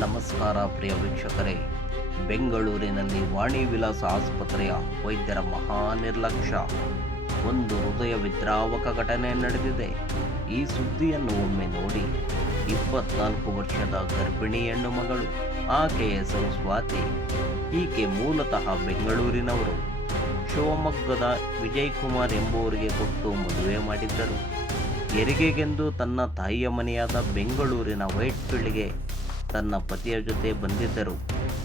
ನಮಸ್ಕಾರ ಪ್ರಿಯ ವೀಕ್ಷಕರೇ. ಬೆಂಗಳೂರಿನಲ್ಲಿ ವಾಣಿ ವಿಲಾಸ ಆಸ್ಪತ್ರೆಯ ವೈದ್ಯರ ಮಹಾ ನಿರ್ಲಕ್ಷ್ಯ ಒಂದು ಹೃದಯ ವಿದ್ರಾವಕ ಘಟನೆ ನಡೆದಿದೆ. ಈ ಸುದ್ದಿಯನ್ನು ಒಮ್ಮೆ ನೋಡಿ ಇಪ್ಪತ್ನಾಲ್ಕು ವರ್ಷದ ಗರ್ಭಿಣಿ ಹೆಣ್ಣು ಮಗಳು ಆಕೆಯ ಹೆಸರು ಸ್ವಾತಿ. ಈಕೆ ಮೂಲತಃ ಬೆಂಗಳೂರಿನವರು. ಶಿವಮೊಗ್ಗದ ವಿಜಯ್ ಕುಮಾರ್ ಎಂಬುವರಿಗೆ ಕೊಟ್ಟು ಮದುವೆ ಮಾಡಿದ್ದರು. ಹೆರಿಗೆಗೆಂದು ತನ್ನ ತಾಯಿಯ ಮನೆಯಾದ ಬೆಂಗಳೂರಿನ ವೈಟ್ಫೀಲ್ಡ್ಗೆ ತನ್ನ ಪತಿಯ ಜೊತೆ ಬಂದಿದ್ದರು.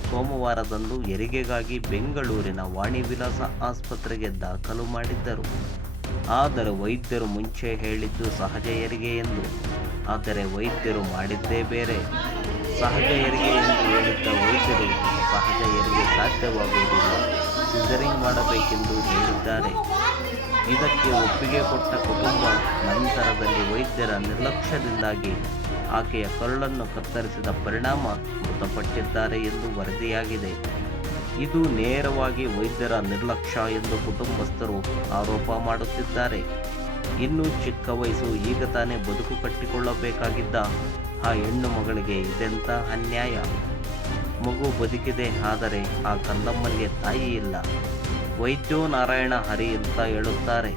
ಸೋಮವಾರದಂದು ಹೆರಿಗೆಗಾಗಿ ಬೆಂಗಳೂರಿನ ವಾಣಿ ವಿಲಾಸ ಆಸ್ಪತ್ರೆಗೆ ದಾಖಲು ಮಾಡಿದ್ದರು. ಆದರೆ ವೈದ್ಯರು ಮುಂಚೆ ಹೇಳಿದ್ದು ಸಹಜ ಹೆರಿಗೆ ಎಂದು. ಆದರೆ ವೈದ್ಯರು ಮಾಡಿದ್ದೇ ಬೇರೆ. ಸಹಜ ಹೆರಿಗೆ ಎಂದು ಹೇಳಿದ್ದ ವೈದ್ಯರು ಸಹಜ ಹೆರಿಗೆ ಸಾಧ್ಯವಾಗುವುದಿಲ್ಲ. ಸಿಸರಿಂಗ್ ಮಾಡಬೇಕೆಂದು ಹೇಳಿದ್ದಾರೆ. ಇದಕ್ಕೆ ಒಪ್ಪಿಗೆ ಕೊಟ್ಟ ಕುಟುಂಬ ನಂತರದಲ್ಲಿ ವೈದ್ಯರ ನಿರ್ಲಕ್ಷ್ಯದಿಂದಾಗಿ ಆಕೆಯ ಕರುಳನ್ನು ಕತ್ತರಿಸಿದ ಪರಿಣಾಮ ಮೃತಪಟ್ಟಿದ್ದಾರೆ ಎಂದು ವರದಿಯಾಗಿದೆ. ಇದು ನೇರವಾಗಿ ವೈದ್ಯರ ನಿರ್ಲಕ್ಷ್ಯ ಎಂದು ಕುಟುಂಬಸ್ಥರು ಆರೋಪ ಮಾಡುತ್ತಿದ್ದಾರೆ. ಇನ್ನು ಚಿಕ್ಕ ವಯಸ್ಸು ಈಗ ತಾನೇ ಬದುಕು ಕಟ್ಟಿಕೊಳ್ಳಬೇಕಾಗಿದ್ದ ಆ ಹೆಣ್ಣು ಮಗಳಿಗೆ ಇದೆಂಥ ಅನ್ಯಾಯ? ಮಗು ಬದುಕಿದೆ ಆದರೆ ಆ ಕಂದಮ್ಮನಿಗೆ ತಾಯಿ ಇಲ್ಲ. ವೈದ್ಯೋ ನಾರಾಯಣ ಹರಿ ಅಂತ ಹೇಳುತ್ತಾರೆ.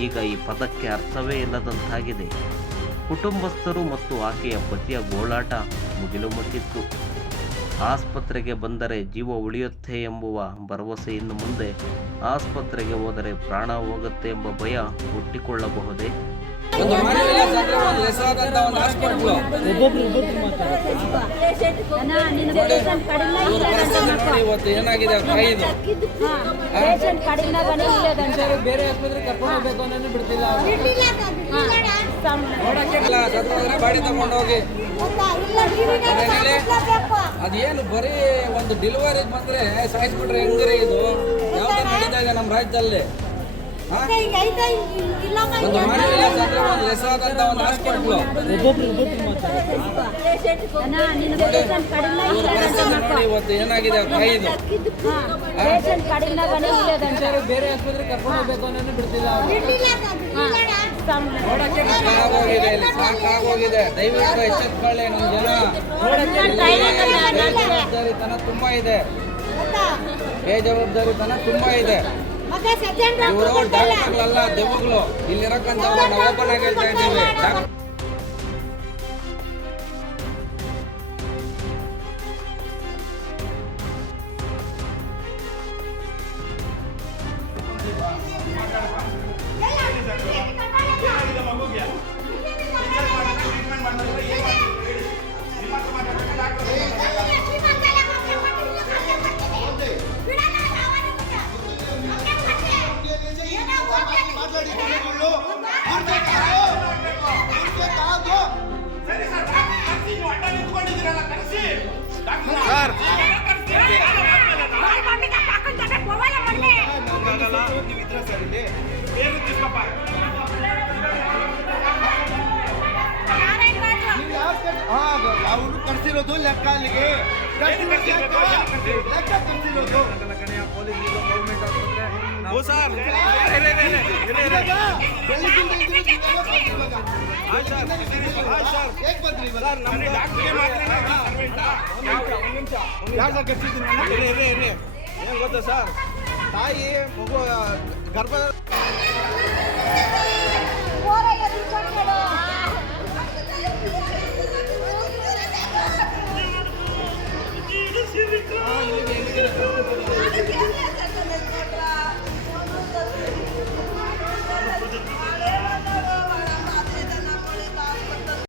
ಈಗ ಈ ಪದಕ್ಕೆ ಅರ್ಥವೇ ಇಲ್ಲದಂತಾಗಿದೆ. ಕುಟುಂಬಸ್ಥರು ಮತ್ತು ಆಕೆಯ ಪತಿಯ ಗೋಳಾಟ ಮುಗಿಲು ಮುಟ್ಟಿತ್ತು. ಆಸ್ಪತ್ರೆಗೆ ಬಂದರೆ ಜೀವ ಉಳಿಯುತ್ತೆ ಎಂಬುವ ಭರವಸೆ ಇನ್ನು ಮುಂದೆ ಆಸ್ಪತ್ರೆಗೆ ಹೋದರೆ ಪ್ರಾಣ ಹೋಗುತ್ತೆ ಎಂಬ ಭಯ ಹುಟ್ಟಿಕೊಳ್ಳಬಹುದೇ? ಬೇರೆ ಆಸ್ಪತ್ರೆ ಕರ್ಕೊಂಡು ಹೋಗ್ಬೇಕು ಅನ್ನೋದು ಬಿಡ್ತಿಲ್ಲ ನೋಡಕ್ಕೆ ಇಲ್ಲ ಸತ್ತೋದ್ರೆ ಬಾಡಿ ತಗೊಂಡು ಅದೇನು ಬರೀ ಒಂದು ಡೆಲಿವರಿ ಬಂದ್ರೆ ಸಾಯಿಸ್ಬಿಟ್ರೆ ಹೆಂಗ್ರಿ ಇದು? ಯಾವ್ದು ನಡೀತಾ ಇದೆ ನಮ್ಮ ರಾಜ್ಯದಲ್ಲಿ? ಒಂದು ಮನೆ ಒಂದು ಹೆಸರಾದಂತ ಒಂದು ಹಾಸ್ಪಿಟ್ಲು ಇವತ್ತು ಏನಾಗಿದೆ ಬೇರೆ ಕರ್ಕೊಂಡು ಅನ್ನೋದು ಬಿಡ್ತಿಲ್ಲ ಇಲ್ಲಿ ದಯವಿಟ್ಟು ಜನ ತುಂಬಾ ಇದೆ ಬೇಜವಾಬ್ದಾರಿತನ ತುಂಬಾ ಇದೆ ಇವರು ಡಾಕ್ಟರ್ಗಳಲ್ಲ ದೆವ್ವಗಳು ಇಲ್ಲಿರಕ್ಕಂಥವ್ರು ಓಪನ್ ಆಗಿ ಹೇಳ್ತಾ ಇದ್ದೀವಿ ಕರ್ಸಿರೋದು ಲೆಕ್ಕ ಅಲ್ಲಿಗೆ ಲೆಕ್ಕ ಕರ್ಸಿರೋದು? ಏನ್ ಗೊತ್ತಾ ಸರ್ ತಾಯಿ ಮಗು ಗರ್ಭ